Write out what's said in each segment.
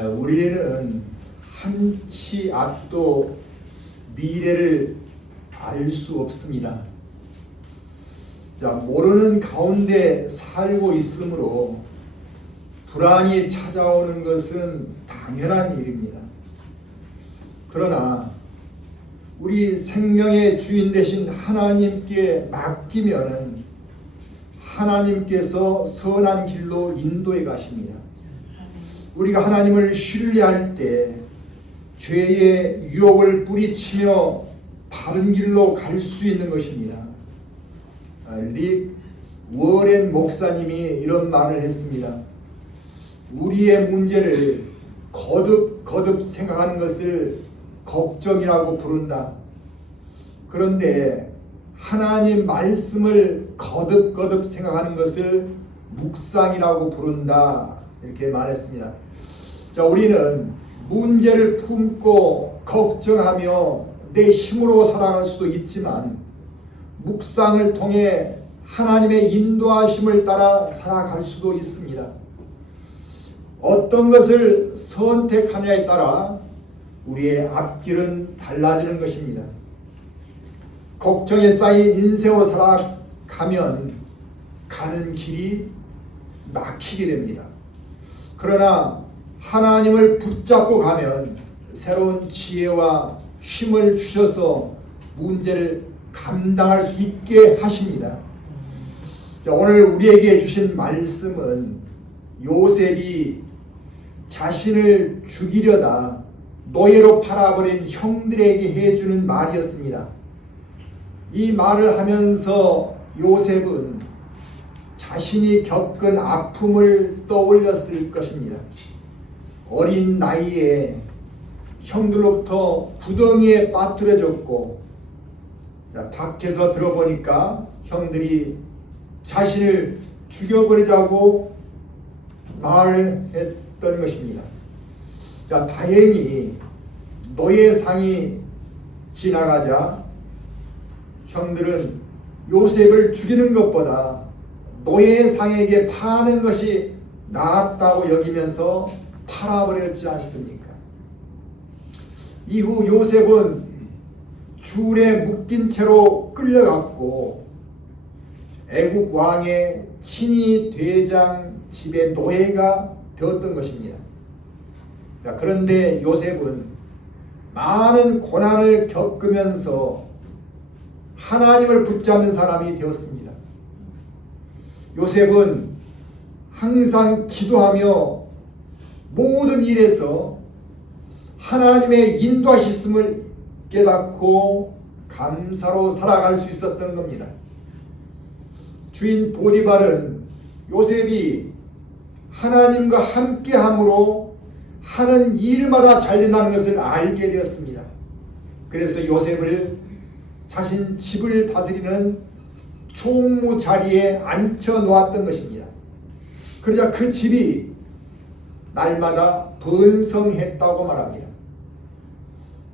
우리는 한치 앞도 미래를 알 수 없습니다. 모르는 가운데 살고 있으므로 불안이 찾아오는 것은 당연한 일입니다. 그러나 우리 생명의 주인 되신 하나님께 맡기면은 하나님께서 선한 길로 인도해 가십니다. 우리가 하나님을 신뢰할 때 죄의 유혹을 뿌리치며 바른 길로 갈 수 있는 것입니다. 릭 워렌 목사님이 이런 말을 했습니다. 우리의 문제를 거듭 생각하는 것을 걱정이라고 부른다. 그런데 하나님 말씀을 거듭 생각하는 것을 묵상이라고 부른다. 이렇게 말했습니다. 우리는 문제를 품고 걱정하며 내 힘으로 살아갈 수도 있지만 묵상을 통해 하나님의 인도하심을 따라 살아갈 수도 있습니다. 어떤 것을 선택하냐에 따라 우리의 앞길은 달라지는 것입니다. 걱정에 쌓인 인생으로 살아가면 가는 길이 막히게 됩니다. 그러나 하나님을 붙잡고 가면 새로운 지혜와 힘을 주셔서 문제를 감당할 수 있게 하십니다. 오늘 우리에게 주신 말씀은 요셉이 자신을 죽이려다 노예로 팔아버린 형들에게 해주는 말이었습니다. 이 말을 하면서 요셉은 자신이 겪은 아픔을 떠올렸을 것입니다. 어린 나이에 형들로부터 구덩이에 빠뜨려졌고, 밖에서 들어보니까 형들이 자신을 죽여버리자고 말했던 것입니다. 다행히 노예상이 지나가자 형들은 요셉을 죽이는 것보다 노예상에게 파는 것이 낫다고 여기면서 팔아버렸지 않습니까? 이후 요셉은 줄에 묶인 채로 끌려갔고 애국 왕의 친위 대장 집의 노예가 되었던 것입니다. 그런데 요셉은 많은 고난을 겪으면서 하나님을 붙잡는 사람이 되었습니다. 요셉은 항상 기도하며 모든 일에서 하나님의 인도하심을 깨닫고 감사로 살아갈 수 있었던 겁니다. 주인 보디발은 요셉이 하나님과 함께함으로 하는 일마다 잘된다는 것을 알게 되었습니다. 그래서 요셉을 자신 집을 다스리는 총무 자리에 앉혀 놓았던 것입니다. 그러자 그 집이 날마다 번성했다고 말합니다.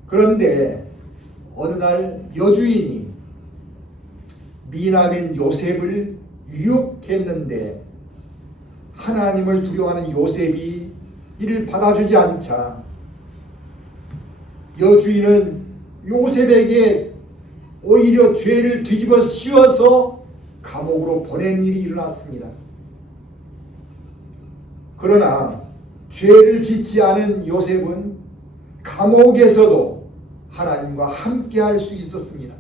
그런데 어느 날 여주인이 미남인 요셉을 유혹했는데 하나님을 두려워하는 요셉이 이를 받아주지 않자 여주인은 요셉에게 오히려 죄를 뒤집어 씌워서 감옥으로 보낸 일이 일어났습니다. 그러나 죄를 짓지 않은 요셉은 감옥에서도 하나님과 함께 할 수 있었습니다.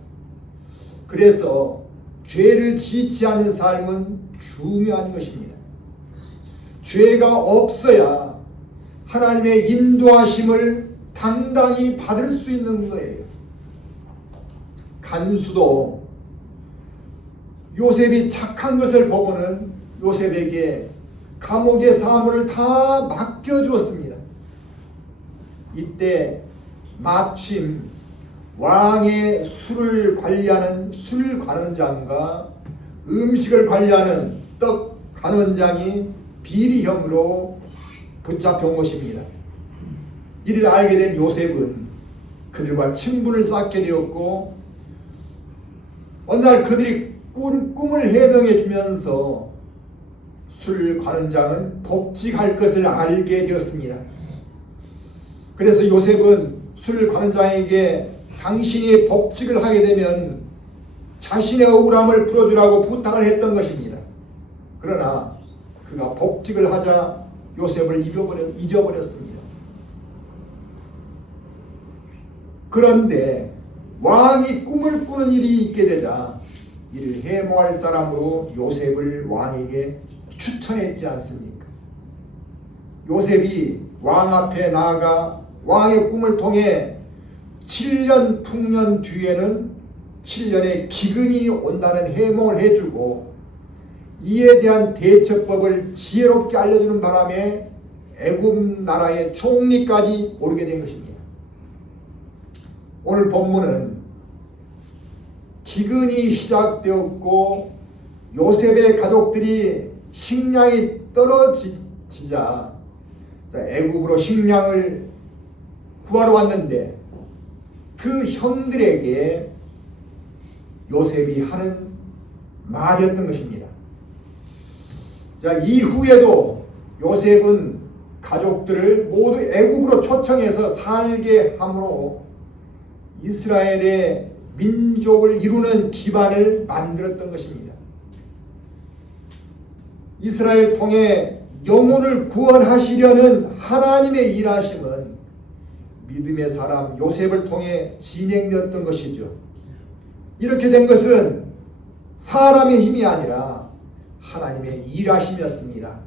그래서 죄를 짓지 않는 삶은 중요한 것입니다. 죄가 없어야 하나님의 인도하심을 당당히 받을 수 있는 거예요. 간수도 요셉이 착한 것을 보고는 요셉에게 감옥의 사물을 다 맡겨주었습니다. 이때 마침 왕의 술을 관리하는 술 관원장과 음식을 관리하는 떡 관원장이 비리형으로 붙잡혀온 것입니다. 이를 알게 된 요셉은 그들과 친분을 쌓게 되었고 어느 날 그들이 꿈을 해명해 주면서 술 관원장은 복직할 것을 알게 되었습니다. 그래서 요셉은 술 관원장에게 당신이 복직을 하게 되면 자신의 억울함을 풀어주라고 부탁을 했던 것입니다. 그러나 그가 복직을 하자 요셉을 잊어버렸습니다. 그런데 왕이 꿈을 꾸는 일이 있게 되자 이를 해모할 사람으로 요셉을 왕에게 추천했지 않습니까? 요셉이 왕 앞에 나아가 왕의 꿈을 통해 7년 풍년 뒤에는 7년의 기근이 온다는 해몽을 해주고 이에 대한 대처법을 지혜롭게 알려주는 바람에 애굽 나라의 총리까지 오르게 된 것입니다. 오늘 본문은 기근이 시작되었고 요셉의 가족들이 식량이 떨어지자 애굽으로 식량을 구하러 왔는데 그 형들에게 요셉이 하는 말이었던 것입니다. 자, 이후에도 요셉은 가족들을 모두 애굽으로 초청해서 살게 함으로 이스라엘의 민족을 이루는 기반을 만들었던 것입니다. 이스라엘 통해 영혼을 구원하시려는 하나님의 일하심은 믿음의 사람 요셉을 통해 진행되었던 것이죠. 이렇게 된 것은 사람의 힘이 아니라 하나님의 일하심이었습니다.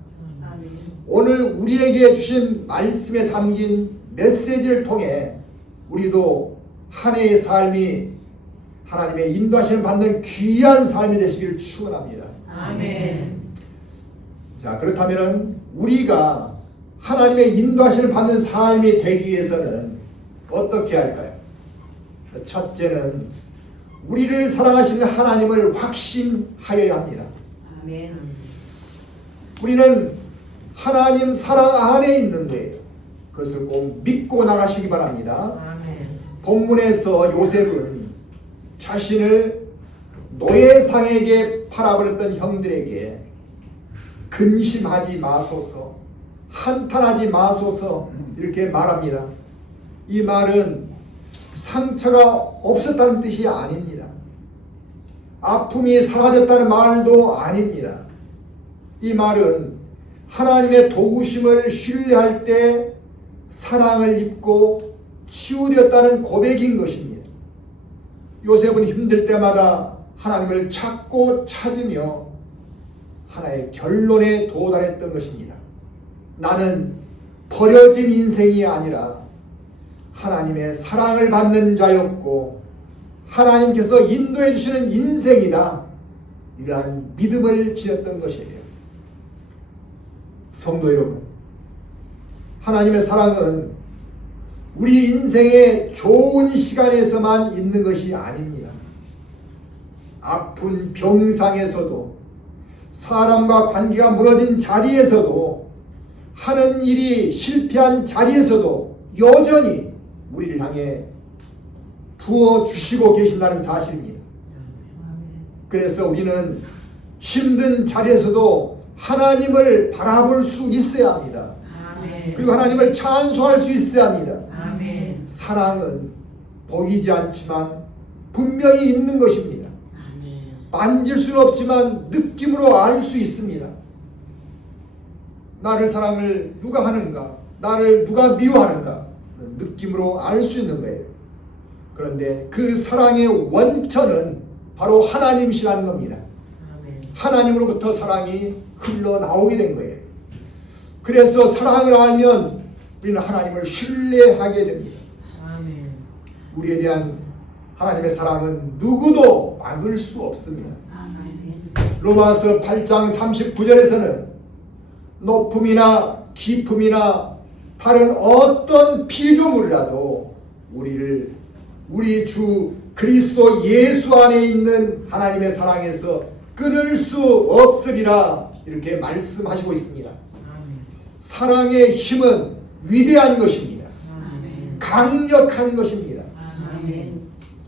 오늘 우리에게 주신 말씀에 담긴 메시지를 통해 우리도 한 해의 삶이 하나님의 인도하심을 받는 귀한 삶이 되시기를 축원합니다. 아멘. 자, 그렇다면 우리가 하나님의 인도하심을 받는 삶이 되기 위해서는 어떻게 할까요? 첫째는 우리를 사랑하시는 하나님을 확신하여야 합니다. 아멘. 우리는 하나님 사랑 안에 있는 거예요. 그것을 꼭 믿고 나가시기 바랍니다. 아멘. 본문에서 요셉은 자신을 노예상에게 팔아버렸던 형들에게 근심하지 마소서, 한탄하지 마소서 이렇게 말합니다. 이 말은 상처가 없었다는 뜻이 아닙니다. 아픔이 사라졌다는 말도 아닙니다. 이 말은 하나님의 도우심을 신뢰할 때 사랑을 입고 치유되었다는 고백인 것입니다. 요셉은 힘들 때마다 하나님을 찾고 찾으며 하나의 결론에 도달했던 것입니다. 나는 버려진 인생이 아니라 하나님의 사랑을 받는 자였고 하나님께서 인도해 주시는 인생이다. 이러한 믿음을 지었던 것이에요. 성도 여러분, 하나님의 사랑은 우리 인생의 좋은 시간에서만 있는 것이 아닙니다. 아픈 병상에서도 사람과 관계가 무너진 자리에서도 하는 일이 실패한 자리에서도 여전히 우리를 향해 부어주시고 계신다는 사실입니다. 그래서 우리는 힘든 자리에서도 하나님을 바라볼 수 있어야 합니다. 그리고 하나님을 찬송할 수 있어야 합니다. 아멘. 사랑은 보이지 않지만 분명히 있는 것입니다. 아멘. 만질 수는 없지만 느낌으로 알 수 있습니다. 나를 사랑을 누가 하는가, 나를 누가 미워하는가 느낌으로 알 수 있는 거예요. 그런데 그 사랑의 원천은 바로 하나님이시라는 겁니다. 아멘. 하나님으로부터 사랑이 흘러나오게 된 거예요. 그래서 사랑을 알면 우리는 하나님을 신뢰하게 됩니다. 아멘. 우리에 대한 하나님의 사랑은 누구도 막을 수 없습니다. 아멘. 로마서 8장 39절에서는 높음이나 깊음이나 다른 어떤 피조물이라도 우리 주 그리스도 예수 안에 있는 하나님의 사랑에서 끊을 수 없으리라 이렇게 말씀하시고 있습니다. 아멘. 사랑의 힘은 위대한 것입니다. 아멘. 강력한 것입니다. 아멘.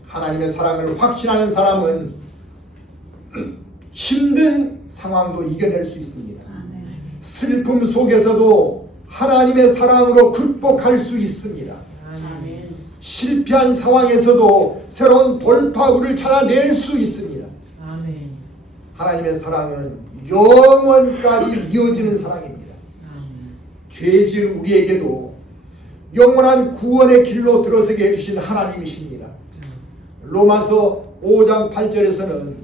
하나님의 사랑을 확신하는 사람은 힘든 상황도 이겨낼 수 있습니다. 아멘. 슬픔 속에서도 하나님의 사랑으로 극복할 수 있습니다. 아멘. 실패한 상황에서도 새로운 돌파구를 찾아낼 수 있습니다. 아멘. 하나님의 사랑은 영원까지 이어지는 사랑입니다. 아멘. 죄 지은 우리에게도 영원한 구원의 길로 들어서게 해주신 하나님이십니다. 로마서 5장 8절에서는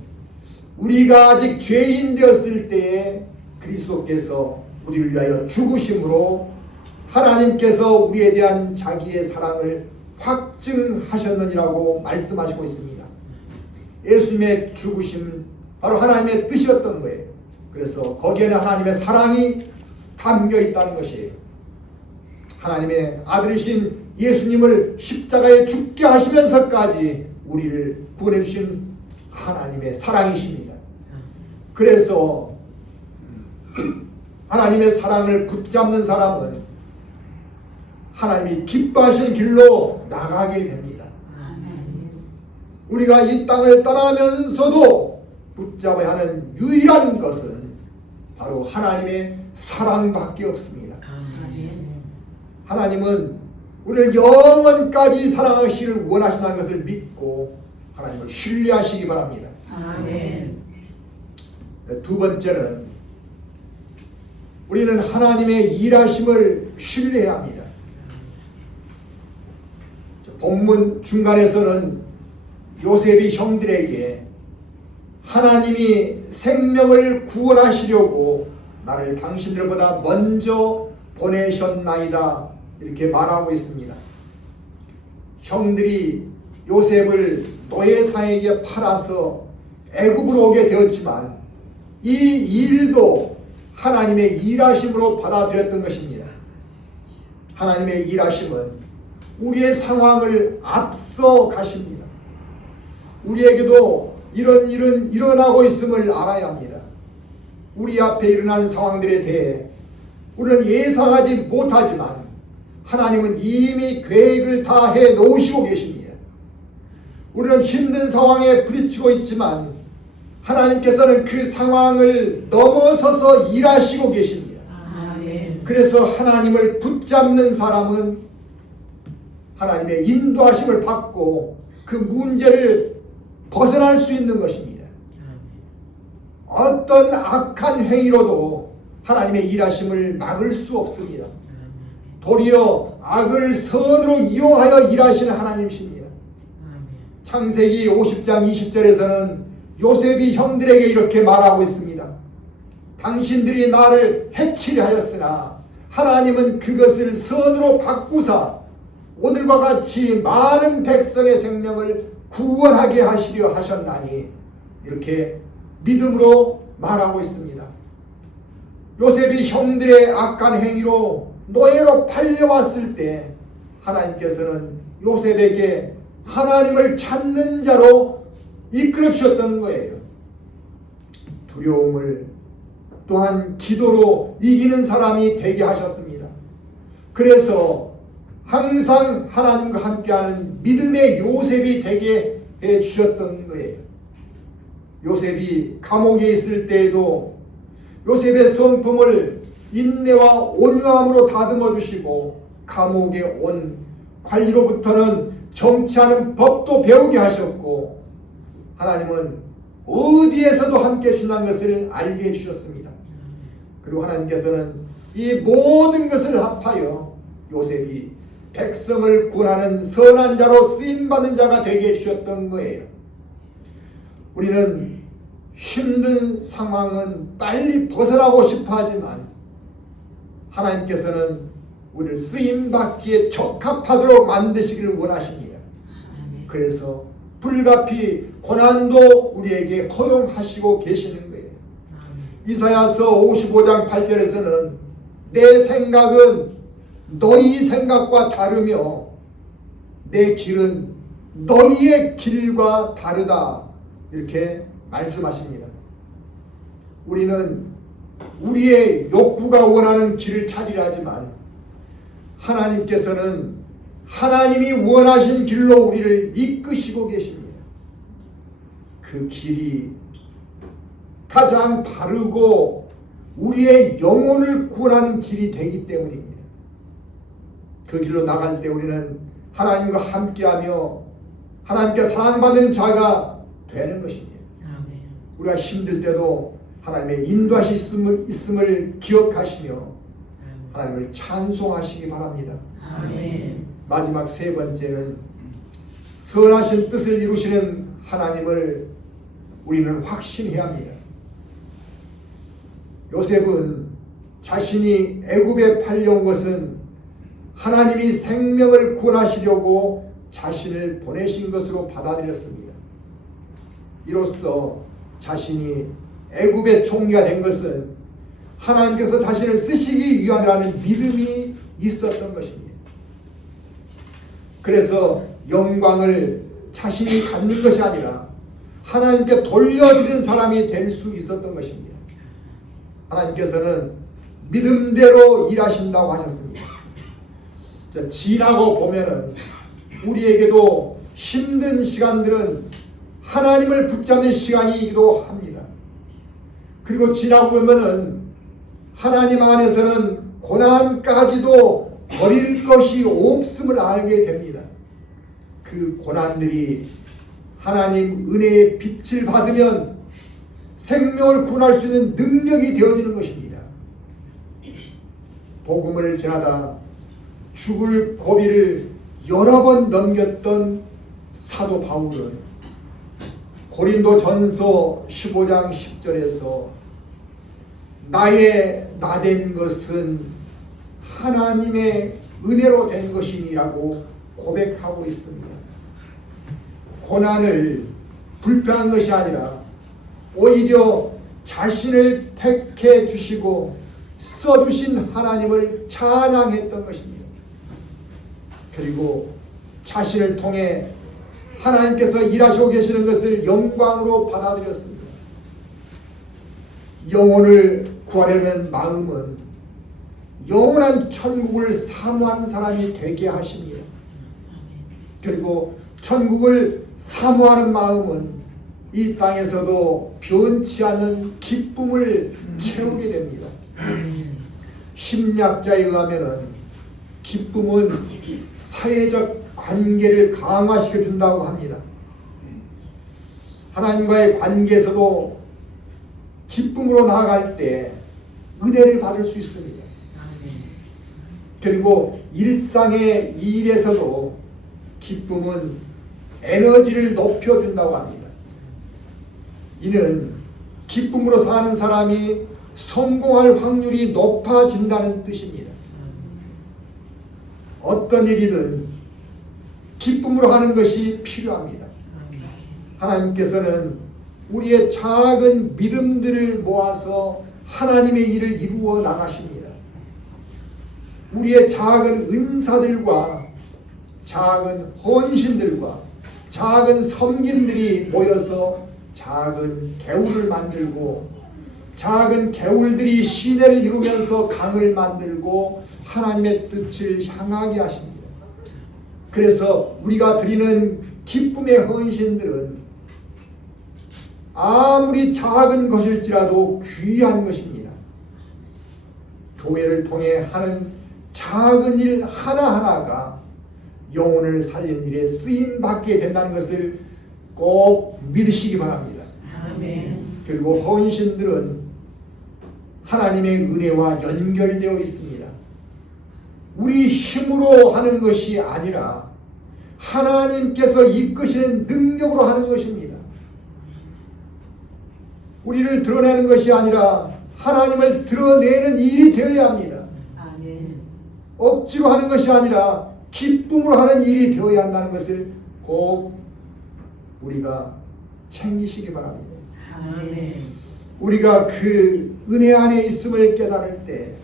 우리가 아직 죄인 되었을 때에 그리스도께서 우리를 위하여 죽으심으로 하나님께서 우리에 대한 자기의 사랑을 확증하셨느니라고 말씀하시고 있습니다. 예수님의 죽으심 바로 하나님의 뜻이었던 거예요. 그래서 거기에는 하나님의 사랑이 담겨 있다는 것이에요. 하나님의 아들이신 예수님을 십자가에 죽게 하시면서까지 우리를 구원해 주신 하나님의 사랑이십니다. 그래서 하나님의 사랑을 붙잡는 사람은 하나님이 기뻐하시는 길로 나가게 됩니다. 아멘. 우리가 이 땅을 떠나면서도 붙잡아야 하는 유일한 것은 바로 하나님의 사랑밖에 없습니다. 아멘. 하나님은 우리를 영원까지 사랑하시기를 원하신다는 것을 믿고 하나님을 신뢰하시기 바랍니다. 아멘. 두 번째는 우리는 하나님의 일하심을 신뢰해야 합니다. 본문 중간에서는 요셉이 형들에게 하나님이 생명을 구원하시려고 나를 당신들보다 먼저 보내셨나이다 이렇게 말하고 있습니다. 형들이 요셉을 노예상에게 팔아서 애굽으로 오게 되었지만 이 일도 하나님의 일하심으로 받아들였던 것입니다. 하나님의 일하심은 우리의 상황을 앞서 가십니다. 우리에게도 이런 일은 일어나고 있음을 알아야 합니다. 우리 앞에 일어난 상황들에 대해 우리는 예상하지 못하지만 하나님은 이미 계획을 다 해 놓으시고 계십니다. 우리는 힘든 상황에 부딪히고 있지만 하나님께서는 그 상황을 넘어서서 일하시고 계십니다. 아멘. 그래서 하나님을 붙잡는 사람은 하나님의 인도하심을 받고 그 문제를 벗어날 수 있는 것입니다. 어떤 악한 행위로도 하나님의 일하심을 막을 수 없습니다. 도리어 악을 선으로 이용하여 일하시는 하나님이십니다. 창세기 50장 20절에서는 요셉이 형들에게 이렇게 말하고 있습니다. 당신들이 나를 해치려 하였으나 하나님은 그것을 선으로 바꾸사 오늘과 같이 많은 백성의 생명을 구원하게 하시려 하셨나니 이렇게 믿음으로 말하고 있습니다. 요셉이 형들의 악한 행위로 노예로 팔려왔을 때 하나님께서는 요셉에게 하나님을 찾는 자로 이끌어 주셨던 거예요. 두려움을 또한 기도로 이기는 사람이 되게 하셨습니다. 그래서 항상 하나님과 함께하는 믿음의 요셉이 되게 해주셨던 거예요. 요셉이 감옥에 있을 때에도 요셉의 성품을 인내와 온유함으로 다듬어 주시고 감옥에 온 관리로부터는 정치하는 법도 배우게 하셨고 하나님은 어디에서도 함께 해주신다는 것을 알게 해주셨습니다. 그리고 하나님께서는 이 모든 것을 합하여 요셉이 백성을 구원하는 선한 자로 쓰임받는 자가 되게 해주셨던 거예요. 우리는 힘든 상황은 빨리 벗어나고 싶어 하지만 하나님께서는 우리를 쓰임받기에 적합하도록 만드시기를 원하십니다. 그래서 불가피 고난도 우리에게 허용하시고 계시는 거예요. 이사야서 55장 8절에서는 내 생각은 너희 생각과 다르며 내 길은 너희의 길과 다르다 이렇게 말씀하십니다. 우리는 우리의 욕구가 원하는 길을 찾으려 하지만 하나님께서는 하나님이 원하신 길로 우리를 이끄시고 계십니다. 그 길이 가장 바르고 우리의 영혼을 구원하는 길이 되기 때문입니다. 그 길로 나갈 때 우리는 하나님과 함께하며 하나님께 사랑받는 자가 되는 것입니다. 아멘. 우리가 힘들 때도 하나님의 인도하심 있음을 기억하시며 하나님을 찬송하시기 바랍니다. 아멘. 마지막 세 번째는 선하신 뜻을 이루시는 하나님을 우리는 확신해야 합니다. 요셉은 자신이 애굽에 팔려온 것은 하나님이 생명을 구원하시려고 자신을 보내신 것으로 받아들였습니다. 이로써 자신이 애굽의 총리가 된 것은 하나님께서 자신을 쓰시기 위함이라는 믿음이 있었던 것입니다. 그래서 영광을 자신이 갖는 것이 아니라 하나님께 돌려드리는 사람이 될 수 있었던 것입니다. 하나님께서는 믿음대로 일하신다고 하셨습니다. 지나고 보면은 우리에게도 힘든 시간들은 하나님을 붙잡는 시간이기도 합니다. 그리고 지나고 보면은 하나님 안에서는 고난까지도 버릴 것이 없음을 알게 됩니다. 그 고난들이 하나님 은혜의 빛을 받으면 생명을 구원할 수 있는 능력이 되어지는 것입니다. 복음을 전하다 죽을 고비를 여러 번 넘겼던 사도 바울은 고린도전서 15장 10절에서 나의 나된 것은 하나님의 은혜로 된 것이니라고 고백하고 있습니다. 고난을 불평한 것이 아니라 오히려 자신을 택해 주시고 써주신 하나님을 찬양했던 것입니다. 그리고 자신을 통해 하나님께서 일하시고 계시는 것을 영광으로 받아들였습니다. 영혼을 구하려는 마음은 영원한 천국을 사모하는 사람이 되게 하십니다. 그리고 천국을 사모하는 마음은 이 땅에서도 변치 않는 기쁨을 채우게 됩니다. 심리학자에 의하면 기쁨은 사회적 관계를 강화시켜 준다고 합니다. 하나님과의 관계에서도 기쁨으로 나아갈 때 은혜를 받을 수 있습니다. 그리고 일상의 일에서도 기쁨은 에너지를 높여준다고 합니다. 이는 기쁨으로 사는 사람이 성공할 확률이 높아진다는 뜻입니다. 어떤 일이든 기쁨으로 하는 것이 필요합니다. 하나님께서는 우리의 작은 믿음들을 모아서 하나님의 일을 이루어 나가십니다. 우리의 작은 은사들과 작은 헌신들과 작은 섬김들이 모여서 작은 개울을 만들고 작은 개울들이 시내를 이루면서 강을 만들고 하나님의 뜻을 향하게 하십니다. 그래서 우리가 드리는 기쁨의 헌신들은 아무리 작은 것일지라도 귀한 것입니다. 교회를 통해 하는 작은 일 하나하나가 영혼을 살리는 일에 쓰임받게 된다는 것을 꼭 믿으시기 바랍니다. 아멘. 그리고 헌신들은 하나님의 은혜와 연결되어 있습니다. 우리 힘으로 하는 것이 아니라 하나님께서 이끄시는 능력으로 하는 것입니다. 우리를 드러내는 것이 아니라 하나님을 드러내는 일이 되어야 합니다. 아멘. 억지로 하는 것이 아니라 기쁨으로 하는 일이 되어야 한다는 것을 꼭 우리가 챙기시기 바랍니다. 아멘. 우리가 그 은혜 안에 있음을 깨달을 때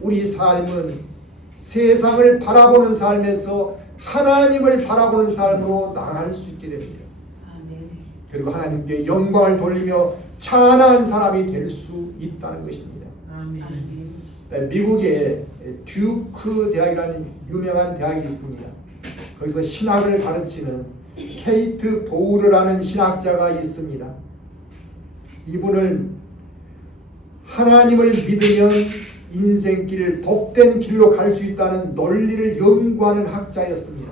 우리 삶은 세상을 바라보는 삶에서 하나님을 바라보는 삶으로 나아갈 수 있게 됩니다. 아멘. 그리고 하나님께 영광을 돌리며 찬양한 사람이 될 수 있다는 것입니다. 아멘. 미국에 듀크 대학이라는 유명한 대학이 있습니다. 거기서 신학을 가르치는 케이트 보우르라는 신학자가 있습니다. 이분은 하나님을 믿으면 인생길을 복된 길로 갈 수 있다는 논리를 연구하는 학자였습니다.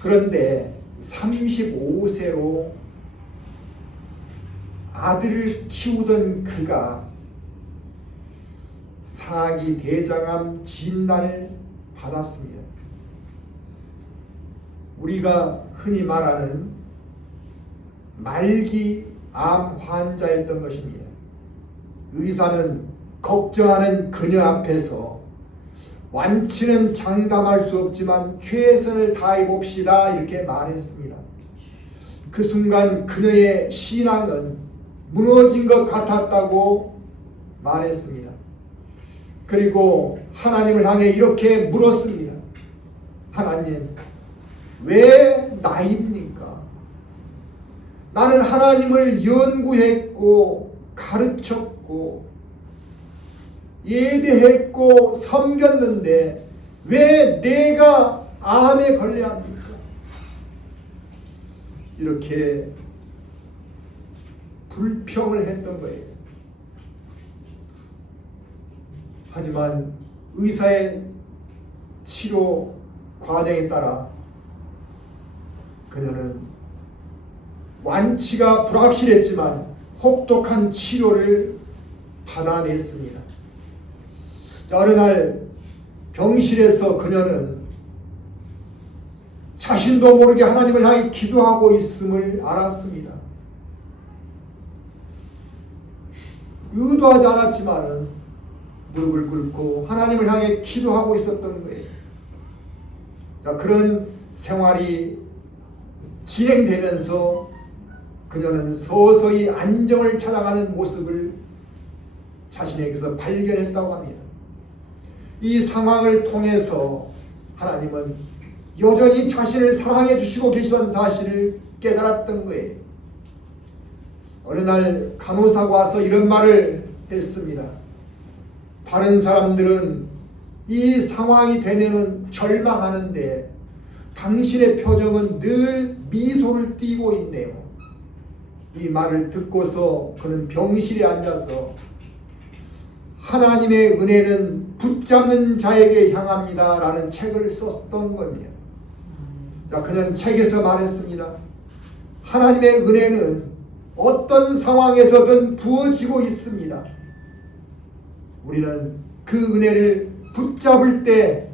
그런데 35세로 아들을 키우던 그가 상하기 대장암 진단을 받았습니다. 우리가 흔히 말하는 말기 암 환자였던 것입니다. 의사는 걱정하는 그녀 앞에서 완치는 장담할 수 없지만 최선을 다해 봅시다 이렇게 말했습니다. 그 순간 그녀의 신앙은 무너진 것 같았다고 말했습니다. 그리고 하나님을 향해 이렇게 물었습니다. 하나님, 왜 나입니까? 나는 하나님을 연구했고 가르쳤고 예배했고 섬겼는데 왜 내가 암에 걸려야 합니까? 이렇게 불평을 했던 거예요. 하지만 의사의 치료 과정에 따라 그녀는 완치가 불확실했지만 혹독한 치료를 받아냈습니다. 어느 날 병실에서 그녀는 자신도 모르게 하나님을 향해 기도하고 있음을 알았습니다. 의도하지 않았지만 무릎을 꿇고 하나님을 향해 기도하고 있었던 거예요. 그런 생활이 진행되면서 그녀는 서서히 안정을 찾아가는 모습을 자신에게서 발견했다고 합니다. 이 상황을 통해서 하나님은 여전히 자신을 사랑해 주시고 계시던 사실을 깨달았던 거예요. 어느 날 간호사가 와서 이런 말을 했습니다. 다른 사람들은 이 상황이 되면은 절망하는데 당신의 표정은 늘 미소를 띠고 있네요. 이 말을 듣고서 그는 병실에 앉아서 하나님의 은혜는 붙잡는 자에게 향합니다 라는 책을 썼던 겁니다. 그는 책에서 말했습니다. 하나님의 은혜는 어떤 상황에서든 부어지고 있습니다. 우리는 그 은혜를 붙잡을 때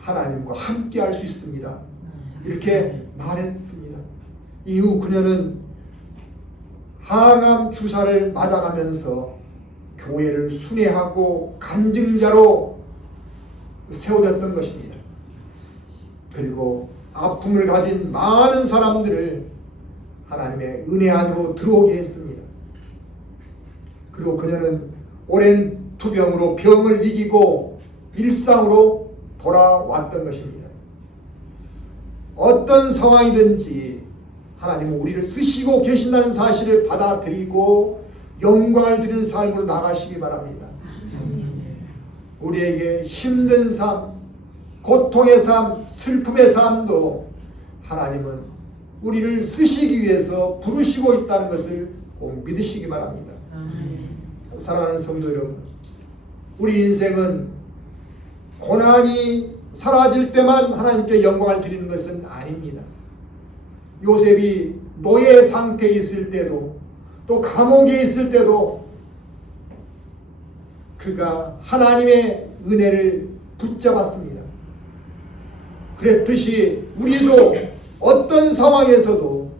하나님과 함께 할 수 있습니다. 이렇게 말했습니다. 이후 그녀는 항암 주사를 맞아가면서 교회를 순회하고 간증자로 세워졌던 것입니다. 그리고 아픔을 가진 많은 사람들을 하나님의 은혜 안으로 들어오게 했습니다. 그리고 그녀는 오랜 투병으로 병을 이기고 일상으로 돌아왔던 것입니다. 어떤 상황이든지 하나님은 우리를 쓰시고 계신다는 사실을 받아들이고 영광을 드리는 삶으로 나가시기 바랍니다. 우리에게 힘든 삶, 고통의 삶, 슬픔의 삶도 하나님은 우리를 쓰시기 위해서 부르시고 있다는 것을 꼭 믿으시기 바랍니다. 사랑하는 성도 여러분, 우리 인생은 고난이 사라질 때만 하나님께 영광을 드리는 것은 아닙니다. 요셉이 노예 상태에 있을 때도 또 감옥에 있을 때도 그가 하나님의 은혜를 붙잡았습니다. 그랬듯이 우리도 어떤 상황에서도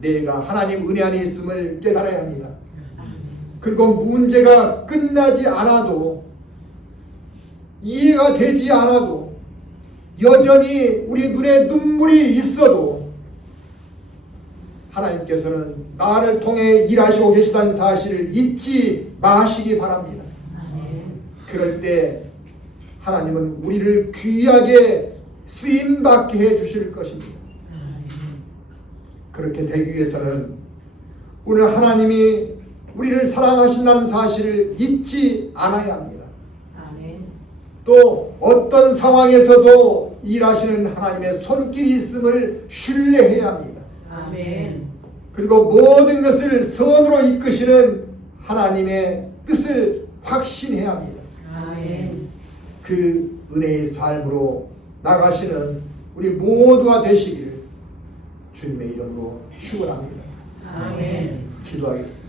내가 하나님 은혜 안에 있음을 깨달아야 합니다. 그리고 문제가 끝나지 않아도 이해가 되지 않아도 여전히 우리 눈에 눈물이 있어도 하나님께서는 나를 통해 일하시고 계시다는 사실을 잊지 마시기 바랍니다. 그럴 때 하나님은 우리를 귀하게 쓰임받게 해주실 것입니다. 그렇게 되기 위해서는 오늘 하나님이 우리를 사랑하신다는 사실을 잊지 않아야 합니다. 또 어떤 상황에서도 일하시는 하나님의 손길이 있음을 신뢰해야 합니다. 아멘. 그리고 모든 것을 선으로 이끄시는 하나님의 뜻을 확신해야 합니다. 아멘. 그 은혜의 삶으로 나가시는 우리 모두가 되시기를 주님의 이름으로 축원합니다. 아멘. 기도하겠습니다.